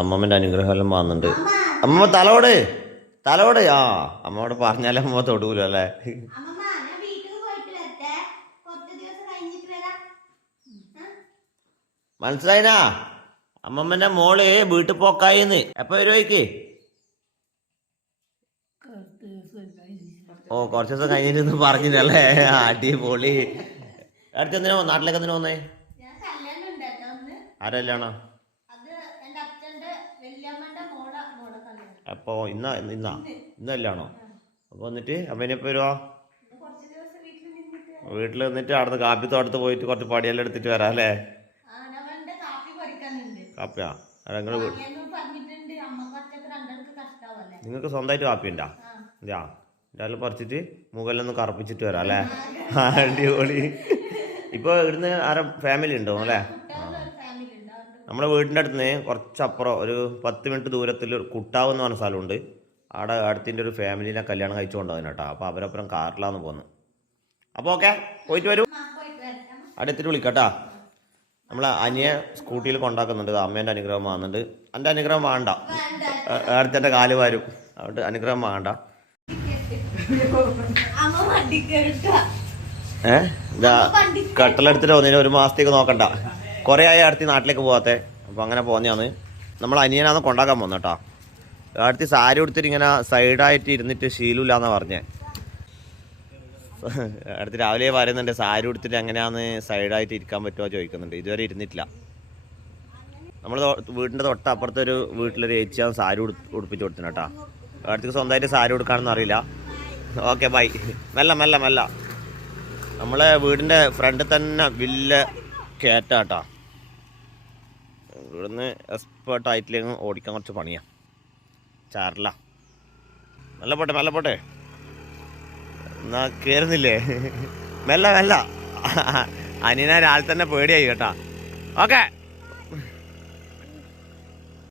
അമ്മമ്മൻ്റെ അനുഗ്രഹം എല്ലാം വന്നിട്ടുണ്ട്. അമ്മമ്മ തലോട് ആ അമ്മയോട് പറഞ്ഞാലേ അമ്മ തൊടൂലോ അല്ലേ. മനസ്സിലായിനാ? അമ്മമ്മന്റെ മോള് വീട്ടിൽ പോക്കായിന്ന്. എപ്പോ വരുവായിക്ക്? ഓ കുറച്ച് ദിവസം കഴിഞ്ഞിട്ട് പറഞ്ഞില്ലേ. അടിപൊളി. അടുത്ത് എന്തിനാ നാട്ടിലേക്ക് എന്തിനാ വന്നേ? ആരല്ലാണോ? അപ്പോ ഇന്നല്ലാണോ? അപ്പൊ വന്നിട്ട് അമ്മേനെപ്പോ വരുവാ? വീട്ടിൽ വന്നിട്ട് അവിടുന്ന് കാപ്പിത്തോട്ടത്ത് പോയിട്ട് കുറച്ച് പടിയെല്ലാം എടുത്തിട്ട് വരാം അല്ലേ? കാപ്പിയാ? നിങ്ങൾക്ക് സ്വന്തമായിട്ട് കാപ്പി ഉണ്ടാ? ഇതാ ഇതെല്ലാം പറിച്ചിട്ട് മുകളിലൊന്ന് കറപ്പിച്ചിട്ട് വരാം അല്ലേ? അടിപൊളി. ഇപ്പൊ ഇവിടുന്ന് ആരെ ഫാമിലി ഉണ്ടോ അല്ലേ? നമ്മുടെ വീടിൻ്റെ അടുത്ത് നിന്ന് കുറച്ചപ്പുറം ഒരു 10 മിനിറ്റ് ദൂരത്തിൽ കുട്ടാവ് എന്ന് പറഞ്ഞ സ്ഥലമുണ്ട്. അവിടെ അടുത്തിൻ്റെ ഒരു ഫാമിലിനെ കല്യാണം കഴിച്ചു കൊണ്ടുപോകുന്നു കേട്ടോ. അപ്പോൾ അവരപ്പുറം കാറിലാന്ന് പോകുന്നു. അപ്പോൾ ഓക്കെ പോയിട്ട് വരൂ. അടുത്തിട്ട് വിളിക്കട്ടാ. നമ്മളെ അനിയെ സ്കൂട്ടിയിൽ കൊണ്ടാക്കുന്നുണ്ട്. അമ്മേൻ്റെ അനുഗ്രഹം വാങ്ങുന്നുണ്ട്. എൻ്റെ അനുഗ്രഹം വേണ്ട, അടുത്തെൻ്റെ കാല് വരും. അതുകൊണ്ട് അനുഗ്രഹം വേണ്ട. ഇതാ കട്ടലെടുത്തിട്ട് വന്നതിന് 1 മാസത്തേക്ക് നോക്കണ്ട. കുറേ ആയി അടുത്ത് നാട്ടിലേക്ക് പോകാത്തെ. അപ്പോൾ അങ്ങനെ പോകുന്നതാണ്. നമ്മൾ അനിയനാന്ന് കൊണ്ടാക്കാൻ പോകുന്നത് കേട്ടോ. അടുത്ത് സാരി ഉടുത്തിട്ട് ഇങ്ങനെ സൈഡായിട്ട് ഇരുന്നിട്ട് ശീലമില്ലാന്നാണ് പറഞ്ഞത്. അടുത്ത് രാവിലെ പറയുന്നുണ്ട് സാരി ഉടുത്തിട്ട് എങ്ങനെയാന്ന് സൈഡായിട്ട് ഇരിക്കാൻ പറ്റുമോ ചോദിക്കുന്നുണ്ട്. ഇതുവരെ ഇരുന്നിട്ടില്ല. നമ്മൾ വീടിൻ്റെ തൊട്ടപ്പുറത്തെ ഒരു വീട്ടിലൊരു ചേച്ചിയാണ് സാരി ഉടുപ്പിച്ച് കൊടുത്തിന് കേട്ടോ. അടുത്തേക്ക് സ്വന്തമായിട്ട് സാരി ഉടുക്കാനൊന്നും അറിയില്ല. Okay bye. മെല്ല നമ്മളെ വീടിൻ്റെ ഫ്രണ്ടിൽ തന്നെ വലിയ കയറ്റാട്ടോ. ഇവിടുന്ന് എക്സ്പേർട്ടായിട്ടില്ലെങ്കിൽ ഓടിക്കാൻ കുറച്ച് പണിയാണ്. ചാറില്ല. മെല്ലെ പോട്ടെ. എന്നാ കയറുന്നില്ലേ? മെല്ല അനിയനെ രാവിലെ തന്നെ പേടിയായി കേട്ടാ. ഓക്കെ.